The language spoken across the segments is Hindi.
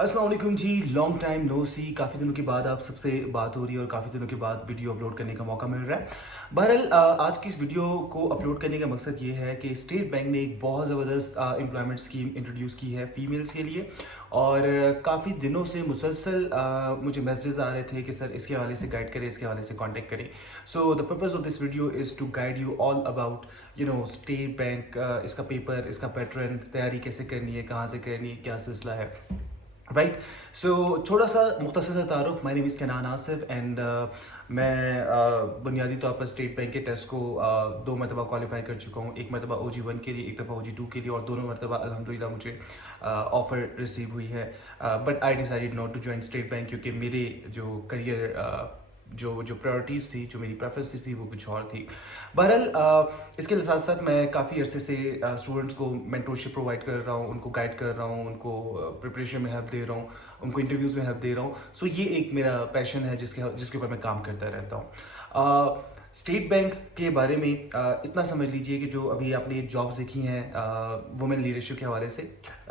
अस्सलाम वालेकुम जी। लॉन्ग टाइम नो सी। काफ़ी दिनों के बाद आप सबसे बात हो रही है और काफ़ी दिनों के बाद वीडियो अपलोड करने का मौका मिल रहा है। बहरहाल आज की इस वीडियो को अपलोड करने का मकसद ये है कि स्टेट बैंक ने एक बहुत ज़बरदस्त एम्प्लॉयमेंट स्कीम इंट्रोड्यूस की है फीमेल्स के लिए। और काफ़ी दिनों से मुसलसल मुझे मैसेजेस आ रहे थे कि सर इसके हवाले से गाइड करें, इसके हवाले से कांटेक्ट करें। So the purpose of this video is to guide you all about State Bank, इसका पेपर, इसका पैटर्न, तैयारी कैसे करनी है, कहाँ से करनी है, क्या सिलसिला है। राइट। सो थोड़ा सा मुख्तसर सा तारुफ, my name is Kenan Asif and मैं बुनियादी तौर पर स्टेट बैंक के टेस्ट को 2 मरतबा क्वालिफाई कर चुका हूँ। एक मरतबा OG1 के लिए, एक दफ़ा OG2 के लिए, और दोनों मरतबा अल्हम्दुलिल्लाह मुझे ऑफ़र रिसीव हुई है। But I decided not to join State Bank क्योंकि मेरे जो करियर जो प्रायोरिटीज़ थी, जो मेरी प्रेफरेंसेस थी, वो कुछ और थी। बहरहाल इसके साथ साथ मैं काफ़ी अरसे से स्टूडेंट्स को मेंटोरशिप प्रोवाइड कर रहा हूँ, उनको गाइड कर रहा हूँ, उनको प्रिपरेशन में हेल्प दे रहा हूँ, उनको इंटरव्यूज़ में हेल्प दे रहा हूँ। सो ये एक मेरा पैशन है जिसके ऊपर मैं काम करता रहता हूँ। स्टेट बैंक के बारे में इतना समझ लीजिए कि जो अभी आपने जॉब्स देखी हैं वुमेन लीडरशिप के हवाले से,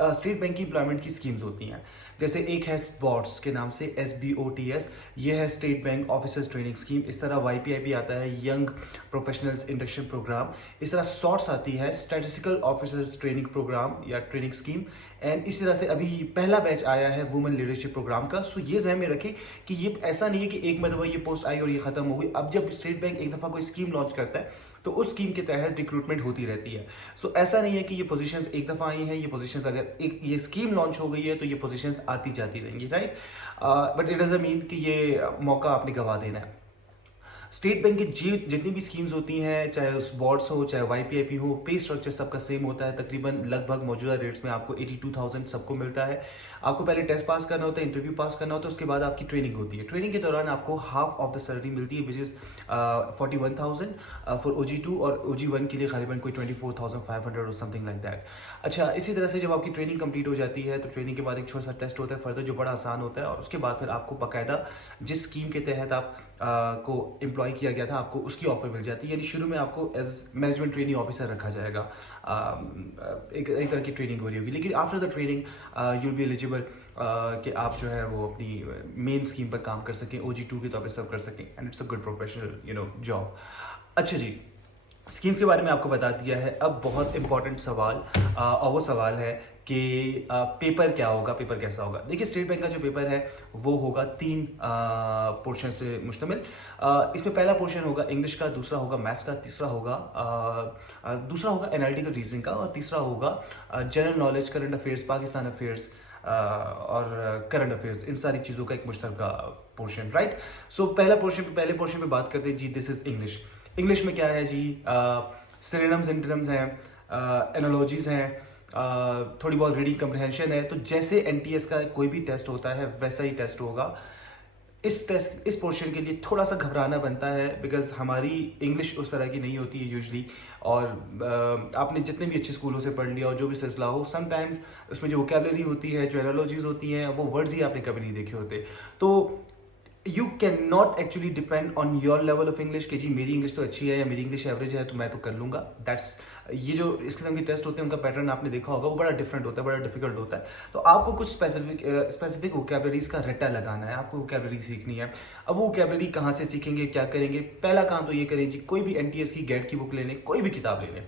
स्टेट बैंक की एम्प्लॉयमेंट की स्कीम्स होती हैं। जैसे एक है स्पॉट्स के नाम से SBOTS, ये है state bank officers training scheme. इस तरह YPIP आता है, यंग प्रोफेशनल्स इंडक्शन प्रोग्राम। इस तरह सॉर्ट्स आती है, स्टैटिस्टिकल ऑफिसर्स ट्रेनिंग प्रोग्राम या ट्रेनिंग स्कीम। एंड इसी तरह से अभी पहला बैच आया है वुमेन लीडरशिप प्रोग्राम का। सो ये जहन में रखें कि ये ऐसा नहीं है कि एक मरतबा ये पोस्ट आई और ये खत्म हो गई। अब जब स्टेट बैंक एक दफ़ा कोई स्कीम लॉन्च करता है तो उस स्कीम के तहत रिक्रूटमेंट होती रहती है। सो ऐसा नहीं है कि ये पोजीशंस एक दफ़ा आई हैं, ये पोजीशंस अगर एक ये स्कीम लॉन्च हो गई है तो ये पोजीशंस आती जाती रहेंगी, right. But it doesn't mean कि ये मौका आपने गंवा देना है। स्टेट बैंक की जितनी भी स्कीम्स होती हैं, चाहे उस बोर्ड्स हो, चाहे YPIP हो, पे स्ट्रक्चर सबका सेम होता है। तकरीबन लगभग मौजूदा रेट्स में आपको 82,000 सबको मिलता है। आपको पहले टेस्ट पास करना होता है, इंटरव्यू पास करना होता है, उसके बाद आपकी ट्रेनिंग होती है। ट्रेनिंग के दौरान आपको हाफ ऑफ द सैलरी मिलती है, विच इज़ 41,000 फॉर OG2, और OG1 के लिए करीबन कोई 24,500 और समथिंग लाइक दैट। अच्छा, इसी तरह से जब आपकी ट्रेनिंग कंप्लीट हो जाती है तो ट्रेनिंग के बाद एक छोटा सा टेस्ट होता है फर्दर, जो बड़ा आसान होता है, और उसके बाद फिर आपको बाकायदा जिस स्कीम के तहत आप को एम्प्लॉय किया गया था, आपको उसकी ऑफर मिल जाती है। यानी शुरू में आपको एज मैनेजमेंट ट्रेनिंग ऑफिसर रखा जाएगा। एक तरह की ट्रेनिंग हो रही होगी, लेकिन after the training you'll be eligible कि आप जो है वो अपनी मेन स्कीम पर काम कर सकें, OG2 के तौर पर सर्व कर सकें, and it's a good professional job. अच्छा जी, स्कीम्स के बारे में आपको बता दिया है। अब बहुत इंपॉर्टेंट सवाल, और वो सवाल है कि पेपर क्या होगा, पेपर कैसा होगा। देखिए, स्टेट बैंक का जो पेपर है वो होगा 3 पोर्शंस पे मुश्तमिल। इसमें पहला पोर्शन होगा इंग्लिश का, दूसरा होगा मैथ्स का, दूसरा होगा एनालिटिकल रीजनिंग का, और तीसरा होगा general knowledge, current affairs, Pakistan affairs और करंट अफेयर्स, इन सारी चीज़ों का एक मुश्तरका पोर्शन, राइट। सो पहले पोर्शन पे बात करते हैं जी। This is English. इंग्लिश में क्या है जी? सिनोनिम्स, एंटोनिम्स हैं, एनालॉजीज हैं, थोड़ी बहुत रीडिंग कम्प्रिहेंशन है। तो जैसे NTS का कोई भी टेस्ट होता है वैसा ही टेस्ट होगा। इस पोर्शन के लिए थोड़ा सा घबराना बनता है, बिकॉज हमारी इंग्लिश उस तरह की नहीं होती है यूजली। और आपने जितने भी अच्छे स्कूलों से पढ़ लिया और जो भी सिलसिला हो, समटाइम्स उसमें जो वोकेबलरी होती है, जो एनालॉजीज होती हैं, वो वर्ड्स ही आपने कभी नहीं देखे होते। तो you can not actually depend on your level of English कि जी मेरी इंग्लिश तो अच्छी है या मेरी इंग्लिश एवरेज है तो मैं तो कर लूंगा। दैट्स ये जो इस किस्म के टेस्ट होते हैं उनका पैटर्न आपने देखा होगा, वो बड़ा डिफरेंट होता है, बड़ा डिफिकल्ट होता है। तो आपको कुछ स्पेसिफिक वोकेबलरीज का रट्टा लगाना है, आपको वोकेबलरी सीखनी है। अब वो वोकेबलरी कहाँ से सीखेंगे, क्या करेंगे? पहला काम तो ये करें जी, कोई भी NTS की गेट की बुक ले लें, कोई भी किताब ले लें।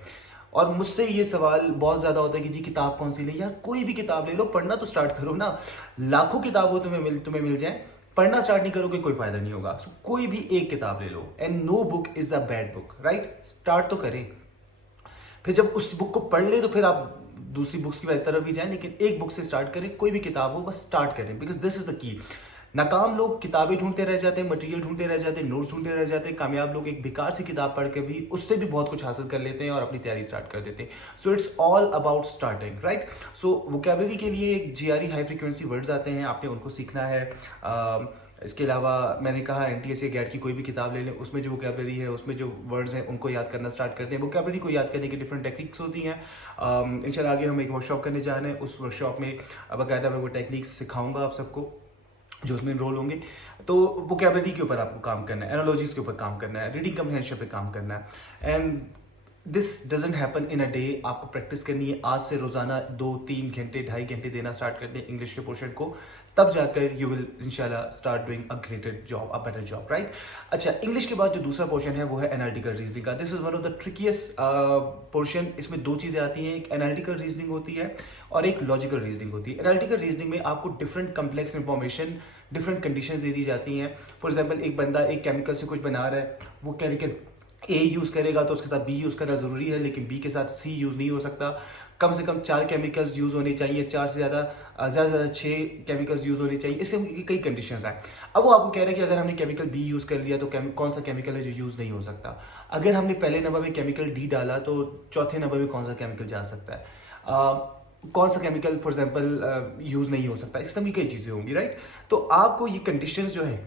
और मुझसे ये सवाल बहुत ज़्यादा होता है कि जी किताब कौन सी लें? यार कोई भी किताब ले लो, पढ़ना तो स्टार्ट करो ना। लाखों किताबों तुम्हें मिल जाए, पढ़ना स्टार्ट नहीं करोगे कोई फायदा नहीं होगा। सो कोई भी एक किताब ले लो, and no book is a bad book, right. Start तो करें, फिर जब उस बुक को पढ़ ले तो फिर आप दूसरी बुक्स की तरफ भी जाएं, लेकिन एक बुक से स्टार्ट करें। कोई भी किताब हो, बस स्टार्ट करें, because this is the key. नाकाम लोग किताबें ढूंढते रह जाते हैं, मटेरियल ढूंढते रह जाते हैं, नोट्स ढूंढते रह जाते हैं। कामयाब लोग एक बेकार सी किताब पढ़ के भी उससे भी बहुत कुछ हासिल कर लेते हैं और अपनी तैयारी स्टार्ट कर देते हैं। So it's all about starting, right. So vocabulary के लिए GRE हाई फ्रिक्वेंसी वर्ड्स आते हैं, आपने उनको सीखना है। इसके अलावा मैंने कहा NTS या गैट की कोई भी किताब ले लें, उसमें जो वोकेबलरी है, उसमें जो वर्ड्स हैं, उनको याद करना स्टार्ट करते हैं। वोकेबलरी को याद करने की डिफरेंट टेक्निक्स होती हैं। इंशाल्लाह आगे हम एक वर्कशॉप करने जा रहे हैं, उस वर्कशॉप में बाकायदा मैं वो टेक्निक्स सिखाऊंगा आप सबको जो उसमें इनरोल होंगे। तो वोकेबलरी के ऊपर आपको काम करना है, एनालॉजीज के ऊपर काम करना है, रीडिंग कम्प्रिहेंशन पे काम करना है। And this doesn't happen in a day. आपको प्रैक्टिस करनी है आज से, रोजाना 2-3 घंटे 2.5 घंटे देना स्टार्ट कर दें इंग्लिश के पोर्शन को, तब जाकर यू विल इंशाल्लाह start doing a greater job, a better job, right. अच्छा, इंग्लिश के बाद जो दूसरा पोर्शन है वो है एनालिटिकल रीजनिंग का। This is one of the ट्रिकीएस्ट portion. इसमें दो चीजें आती हैं, एक एनालिटिकल रीजनिंग होती है और एक लॉजिकल रीजनिंग होती है। एनालिटिकल रीजनिंग में आपको different complex information, different condition दे दी जाती हैं। फॉर एग्जाम्पल, एक बंदा एक केमिकल से कुछ बना रहा है, वो केमिकल ए यूज करेगा तो उसके साथ बी यूज करना जरूरी है, लेकिन बी के साथ सी यूज नहीं हो सकता। कम से कम 4 केमिकल्स यूज होने चाहिए, 4 से ज्यादा 6 केमिकल्स यूज होने चाहिए। इससे कई कंडीशंस हैं। अब वो आपको कह रहे हैं कि अगर हमने केमिकल बी यूज कर लिया तो कौन सा केमिकल है जो यूज नहीं हो सकता। अगर हमने पहले नंबर में केमिकल डी डाला तो चौथे नंबर में कौन सा केमिकल जा सकता है, कौन सा केमिकल फॉर एग्जाम्पल यूज नहीं हो सकता। इस तरह की कई चीजें होंगी, राइट। तो आपको ये कंडीशन जो है,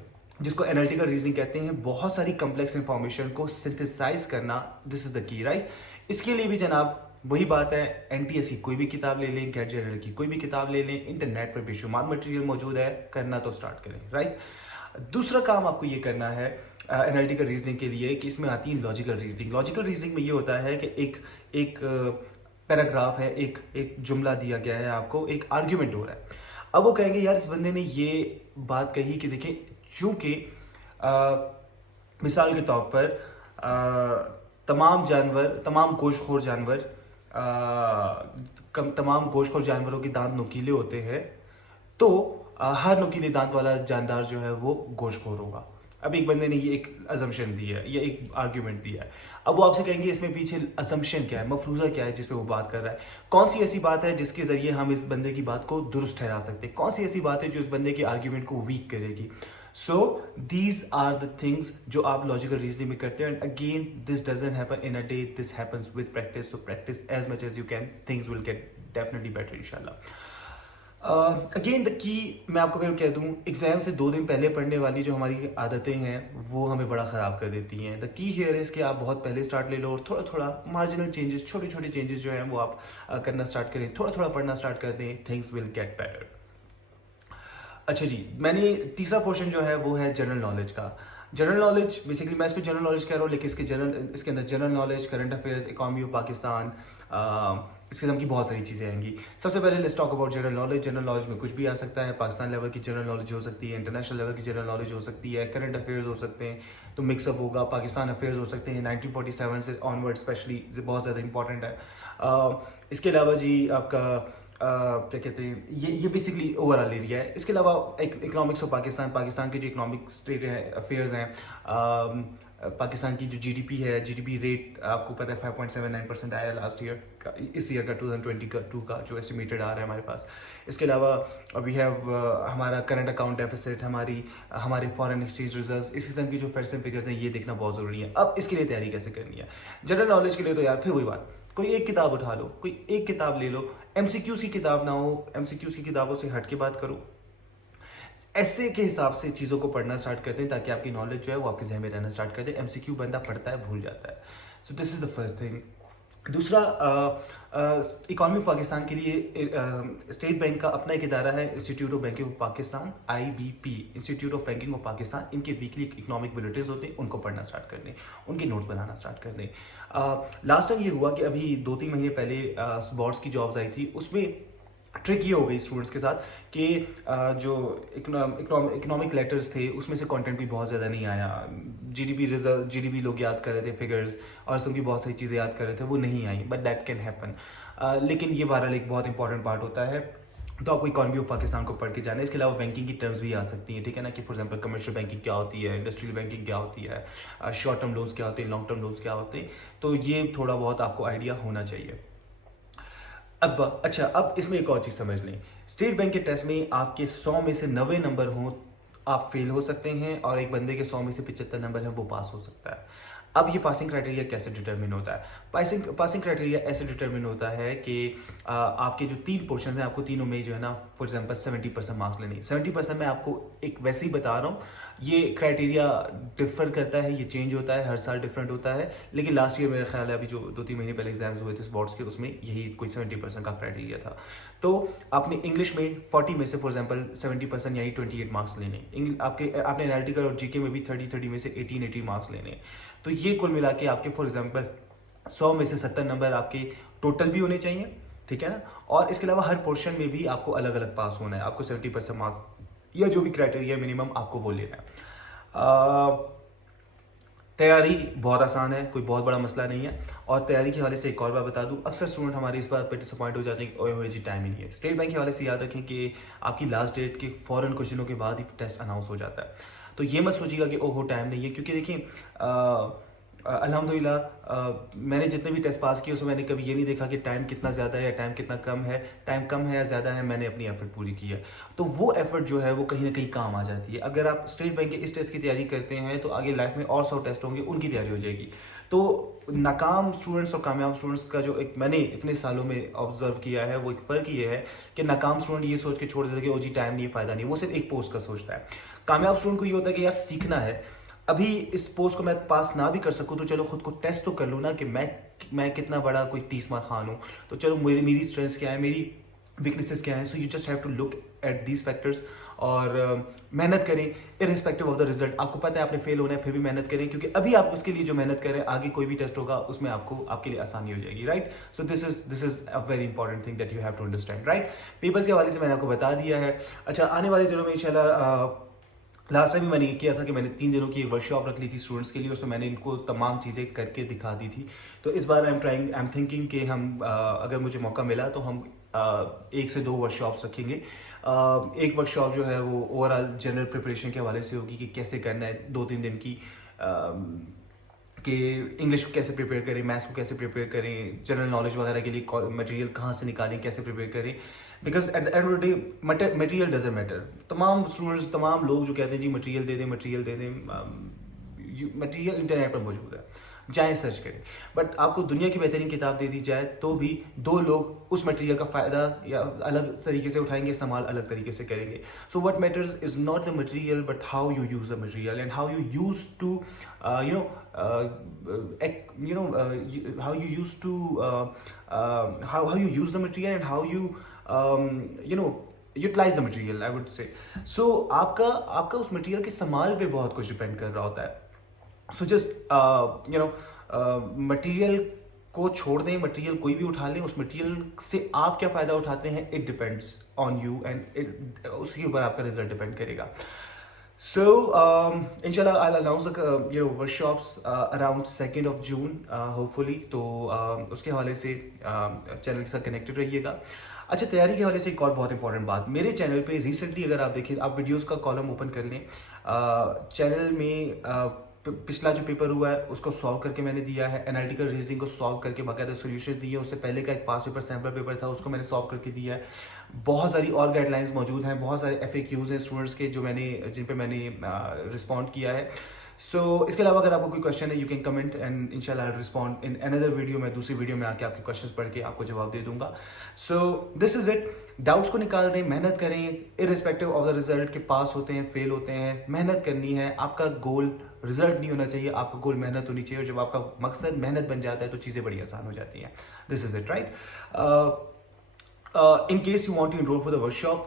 जिसको एनालिटिकल रीजनिंग कहते हैं, बहुत सारी कंप्लेक्स इंफॉर्मेशन को सिंथेसाइज करना, this is the key, right. इसके लिए भी जनाब वही बात है, एनटीएस की कोई भी किताब ले लें, गेट जनरल की कोई भी किताब ले लें, इंटरनेट पर बेशुमार मटेरियल मौजूद है, करना तो स्टार्ट करें, राइट। दूसरा काम आपको ये करना है एनालिटिकल रीजनिंग के लिए कि इसमें आती है लॉजिकल रीजनिंग। लॉजिकल रीजनिंग में ये होता है कि एक पैराग्राफ है, एक जुमला दिया गया है, आपको एक आर्ग्यूमेंट हो रहा है। अब वो कहेंगे यार इस बंदे ने ये बात कही कि देखिए, चूंकि मिसाल के तौर पर तमाम गोश्तखोर जानवर तमाम गोश्तखोर जानवरों के दांत नुकीले होते हैं, तो हर नुकीले दांत वाला जानदार जो है वो गोश्तखोर होगा। अब एक बंदे ने ये एक अजम्पशन दी है, ये एक आर्ग्यूमेंट दिया है। अब वो आपसे कहेंगे इसमें पीछे अजम्पशन क्या है, मफरूजा क्या है जिस पे वो बात कर रहा है, कौन सी ऐसी बात है जिसके जरिए हम इस बंदे की बात को दुरुस्त ठहरा सकते हैं, कौन सी ऐसी बात है जो इस बंदे के आर्ग्यूमेंट को वीक करेगी। So these are the things जो आप लॉजिकल रीजनिंग में करते हैं। And again this doesn't happen in a day, this happens with practice. So practice as much as you can, things will get definitely better इंशाल्लाह। अगेन द की, मैं आपको फिर कह दूं, एग्जाम से 2 दिन पहले पढ़ने वाली जो हमारी आदतें हैं वो हमें बड़ा ख़राब कर देती हैं। द की हियर इज़ कि आप बहुत पहले स्टार्ट ले लो और थोड़ा थोड़ा मार्जिनल चेंजेस, छोटे छोटे चेंजेस जो हैं वो आप करना स्टार्ट करें, थोड़ा थोड़ा पढ़ना स्टार्ट कर दें, थिंग्स विल गेट बेटर। अच्छा जी, मैंने तीसरा पोर्शन जो है वो है जनरल नॉलेज का। जनरल नॉलेज बेसिकली मैं इसको जनरल नॉलेज कह रहा हूँ, लेकिन इसके अंदर general knowledge, current affairs, economy of Pakistan, इस किस्म की बहुत सारी चीज़ें आएंगी। सबसे पहले let's talk about general knowledge. General knowledge में कुछ भी आ सकता है। पाकिस्तान लेवल की जनरल नॉलेज हो सकती है, इंटरनेशनल लेवल की जनरल नॉलेज हो सकती है, करंट अफेयर्स हो सकते हैं, तो मिक्सअप होगा। पाकिस्तान अफेयर्स हो सकते हैं 1947 से ऑनवर्ड, स्पेशली बहुत ज़्यादा इंपॉर्टेंट है। इसके अलावा जी आपका क्या कहते हैं, ये बेसिकली ओवरऑल एरिया है। इसके अलावा इकोनॉमिक्स ऑफ पाकिस्तान के जो इकोनॉमिक स्टेट है, अफेयर्स हैं, पाकिस्तान की जो जीडीपी है, जीडीपी रेट आपको पता है 5.79% आया लास्ट ईयर का, इस ईयर का 2022 का जो एस्टिमेटेड आ रहा है हमारे पास। इसके अलावा वी हैव हमारा करंट अकाउंट डेफिसिट, हमारे फॉरेन एक्सचेंज रिजर्व्स, इस किस्म की जो फैक्ट्स एंड फिगर्स हैं ये देखना बहुत ज़रूरी है। अब इसके लिए तैयारी कैसे करनी है जनरल नॉलेज के लिए, तो यार फिर वही बात, कोई एक किताब उठा लो, कोई एक किताब ले लो। एमसीक्यूज की किताब ना हो, एमसीक्यूज की किताबों से हट के बात करो, ऐसे के हिसाब से चीज़ों को पढ़ना स्टार्ट करते हैं ताकि आपकी नॉलेज जो है वो आपके जहन में रहना स्टार्ट कर दे। एमसीक्यू बंदा पढ़ता है भूल जाता है। सो this is the first thing. दूसरा, इकॉनमी ऑफ पाकिस्तान के लिए स्टेट बैंक का अपना एक इदारा है, institute of banking of Pakistan, IBP, institute of banking of Pakistan. इनके वीकली इकोनॉमिक बुलेटिन होते हैं, उनको पढ़ना स्टार्ट कर दें, उनके नोट्स बनाना स्टार्ट कर दें। लास्ट टाइम ये हुआ कि अभी 2-3 महीने पहले बोर्ड्स की जॉब्स आई थी, उसमें ट्रिक ये हो गई स्टूडेंट्स के साथ कि जो इकोनॉमिक लेटर्स थे उसमें से कंटेंट भी बहुत ज़्यादा नहीं आया। जीडीपी लोग याद कर रहे थे फिगर्स और उसमें भी बहुत सारी चीज़ें याद कर रहे थे, वो नहीं आई, बट दैट कैन हैपन। लेकिन ये बहरहाल एक बहुत इंपॉर्टेंट पार्ट होता है, तो आपको इकॉनमी ऑफ पाकिस्तान को पढ़ के जाना है। इसके अलावा बैंकिंग की टर्म्स भी आ सकती हैं, ठीक है ना, कि फॉर एग्जांपल कमर्शियल बैंकिंग क्या होती है, इंडस्ट्रियल बैंकिंग क्या होती है, शॉर्ट टर्म लोन्स क्या होते हैं, लॉन्ग टर्म लोन्स क्या होते हैं, तो ये थोड़ा बहुत आपको आइडिया होना चाहिए। अब इसमें एक और चीज़ समझ लें, स्टेट बैंक के टेस्ट में आपके 100 में से 90 नंबर हों आप फेल हो सकते हैं, और एक बंदे के 100 में से 75 नंबर हैं वो पास हो सकता है। अब ये पासिंग क्राइटेरिया कैसे डिटरमिन होता है? पासिंग क्राइटेरिया ऐसे डिटरमिन होता है कि आपके जो 3 पोर्शन हैं, आपको तीनों में जो है ना, फॉर एग्जांपल 70% मार्क्स लेने। 70% में आपको एक वैसे ही बता रहा हूँ, ये क्राइटेरिया डिफर करता है, ये चेंज होता है, हर साल डिफरेंट होता है, लेकिन लास्ट ईयर मेरा ख्याल है अभी जो 2-3 महीने पहले एग्जाम्स हुए थे बोर्ड्स के, उसमें यही कोई 70% का क्राइटेरिया था। तो आपने इंग्लिश में 40 में से फॉर एग्जांपल 70% यानी 28 मार्क्स लेने, आपने एनालिटिकल और जीके में भी 30 में से 18 मार्क्स लेने। तो ये कुल मिला के आपके फॉर एग्जांपल 100 में से 70 नंबर आपके टोटल भी होने चाहिए, ठीक है ना। और इसके अलावा हर पोर्शन में भी आपको अलग अलग पास होना है, आपको 70% मार्क्स या जो भी क्राइटेरिया मिनिमम आपको वो लेना है। तैयारी बहुत आसान है, कोई बहुत बड़ा मसला नहीं है। और तैयारी के हवाले से एक और बात बता दूं, अक्सर स्टूडेंट हमारे इस बात पर डिसअपॉइंट हो जाते हैं कि ओए जी टाइम ही नहीं है। स्टेट बैंक के हवाले से याद रखें कि आपकी लास्ट डेट के फौरन कुछ दिनों के बाद ही टेस्ट अनाउंस हो जाता है। तो ये मत सोचिएगा कि ओहो टाइम नहीं है, क्योंकि देखिए अल्हम्दुलिल्लाह मैंने जितने भी टेस्ट पास किए उसमें मैंने कभी ये नहीं देखा कि टाइम कितना ज़्यादा है या टाइम कितना कम है। टाइम कम है या ज़्यादा है, मैंने अपनी एफर्ट पूरी की है, तो वो एफर्ट जो है वो कहीं ना कहीं काम आ जाती है। अगर आप स्टेट बैंक के इस टेस्ट की तैयारी करते हैं तो आगे लाइफ में और 100 टेस्ट होंगे, उनकी तैयारी हो जाएगी। तो नाकाम स्टूडेंट्स और कामयाब स्टूडेंट्स का जो एक मैंने इतने सालों में ऑब्जर्व किया है, वो एक फ़र्क ये है कि नाकाम स्टूडेंट ये सोच के छोड़ देता है कि ओ जी टाइम नहीं, फ़ायदा नहीं, वो सिर्फ एक पोस्ट का सोचता है। कामयाब स्टूडेंट को ये होता है कि यार सीखना है, अभी इस पोस्ट को मैं पास ना भी कर सकूं तो चलो खुद को टेस्ट तो कर लूँ ना कि मैं कितना बड़ा कोई 30 मार्क खान हूँ। तो चलो मेरी स्ट्रेंथ्स क्या है, मेरी वीकनेसेस क्या है। So you just have to look at these factors और मेहनत करें इरिस्पेक्टिव ऑफ द रिजल्ट। आपको पता है आपने फेल होना है, फिर भी मेहनत करें, क्योंकि अभी आप उसके लिए जो मेहनत करें आगे कोई भी टेस्ट होगा उसमें आपके लिए आसानी हो जाएगी, right. So this is a very important thing that you have to understand, right. Papers के हवाले से मैंने आपको बता दिया है। अच्छा, आने वाले दिनों में इंशाल्लाह लास्ट टाइम भी मैंने ये किया था कि मैंने 3 दिनों की एक वर्कशॉप रख ली थी स्टूडेंट्स के लिए, उसमें मैंने इनको तमाम चीज़ें करके दिखा दी थी। तो इस बार आई एम थिंकिंग कि हम अगर मुझे मौका मिला तो हम 1 से 2 वर्कशॉप्स रखेंगे। एक वर्कशॉप जो है वो ओवरऑल जनरल प्रिपरेशन के हवाले से होगी कि कैसे करना है 2-3 दिन की, कि इंग्लिश को कैसे प्रिपेयर करें, मैथ्स को कैसे प्रिपेयर करें, जनरल नॉलेज वगैरह के लिए मटेरियल कहाँ से निकालें, कैसे प्रिपेयर करें। Because at the end of the day material doesn't matter. तमाम स्टूडेंट्स, तमाम लोग जो कहते हैं जी मटेरियल दे दें, मटेरियल इंटरनेट पर मौजूद है, जाएं सर्च करें। बट आपको दुनिया की बेहतरीन किताब दे दी जाए तो भी 2 लोग उस मटेरियल का फ़ायदा या अलग तरीके से उठाएंगे, इस्तेमाल अलग तरीके से करेंगे। So what matters is not the material but how you use the material and how you use to how you used to how you use the material and how you utilize the material, I would say. So आपका उस मटेरियल के इस्तेमाल पे बहुत कुछ डिपेंड कर रहा होता है। सो जस्ट मटेरियल को छोड़ दें, मटेरियल कोई भी उठा लें, उस मटेरियल से आप क्या फ़ायदा उठाते हैं, it depends on you and उसके ऊपर आपका रिजल्ट डिपेंड करेगा। So, inshallah, I'll announce the workshops around 2nd of June, hopefully. तो उसके हवाले से चैनल के साथ कनेक्टेड रहिएगा। अच्छा, तैयारी के हवाले से एक और बहुत इंपॉर्टेंट बात, मेरे चैनल पे रिसेंटली अगर आप देखें, आप वीडियोस का कॉलम ओपन कर लें, चैनल में पिछला जो पेपर हुआ है उसको सॉल्व करके मैंने दिया है, एनालिटिकल रीजनिंग को सॉल्व करके बाकायदा सोल्यूशन दिए। उससे पहले का एक पास पेपर सैम्पल पेपर था, उसको मैंने सॉल्व करके दिया है। बहुत सारी और गाइडलाइंस मौजूद हैं, बहुत सारे FAQs हैं स्टूडेंट्स के जिन पे मैंने रिस्पॉन्ड किया है। सो इसके अलावा अगर आपको कोई क्वेश्चन है, यू कैन कमेंट एंड इंशाल्लाह I respond in another video. मैं दूसरी वीडियो में आके आपके क्वेश्चंस पढ़ के आपको जवाब दे दूंगा। सो दिस इज इट। डाउट्स को निकाल दें, मेहनत करें, इरिस्पेक्टिव ऑफ द रिजल्ट के पास होते हैं, फेल होते हैं, मेहनत करनी है। आपका गोल रिजल्ट नहीं होना चाहिए, आपका गोल मेहनत होनी चाहिए। और जब आपका मकसद मेहनत बन जाता है तो चीज़ें बड़ी आसान हो जाती हैं। This is it, right. In case you want to enrol for the workshop,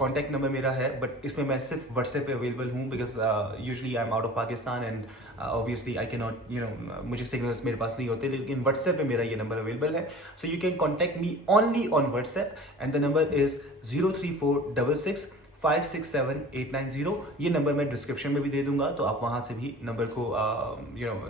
contact number मेरा है, बट इसमें मैं सिर्फ व्हाट्सएप पे अवेलेबल हूँ, because usually I am out of Pakistan and obviously I can not मुझे सिग्नल्स मेरे पास नहीं होते, लेकिन व्हाट्सएप पे मेरा ये नंबर अवेलेबल है। So you can contact me only on WhatsApp and the number is 03466 567 890। ये नंबर मैं डिस्क्रिप्शन में भी दे दूंगा, तो आप वहाँ से भी नंबर को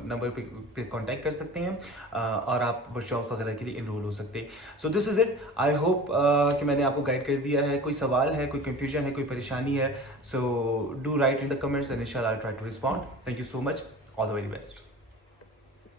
नंबर पे कांटेक्ट कर सकते हैं और आप वर्कशॉप्स वगैरह के लिए इनरोल हो सकते हैं। सो this is it. I hope कि मैंने आपको गाइड कर दिया है। कोई सवाल है, कोई कंफ्यूजन है, कोई परेशानी है, so do write in the comments and इंशाल्लाह I try to respond. Thank you so much, all the very best.